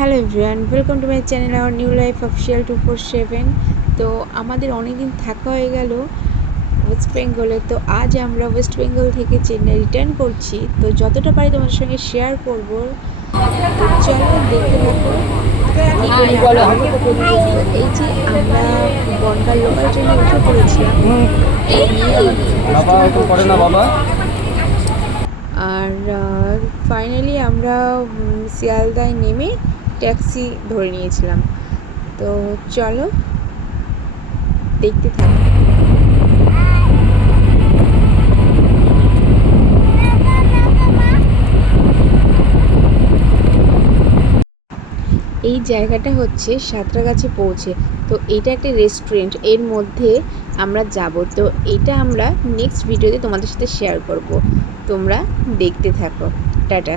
Hello everyone, welcome to my channel our new life official 247। তো আমাদের অনেক দিন থাকা হয়ে গেল ওয়েস্ট বেঙ্গলে। তো আজ আমরা ওয়েস্ট বেঙ্গল থেকে চেন্নাই রিটার্ন করছি। তো যতটা পারি তোমাদের সঙ্গে শেয়ার করব। তো চলো দেখতে থাকো কী করি আমরা। তো এই যে আমরা বনগাঁ লোকাল ট্রেনে উঠে পড়েছিলাম, নিয়ে আর ফাইনালি আমরা শিয়ালদায় নেমে ট্যাক্সি ধরে নিয়েছিলাম। তো চলো দেখতে থাকো। এই জায়গাটা হচ্ছে সাঁতরাগাছি পৌঁছে। তো এটা একটা রেস্টুরেন্ট, এর মধ্যে আমরা যাব। তো এটা আমরা নেক্সট ভিডিওতে তোমাদের সাথে শেয়ার করব, তোমরা দেখতে থাকো। টাটা।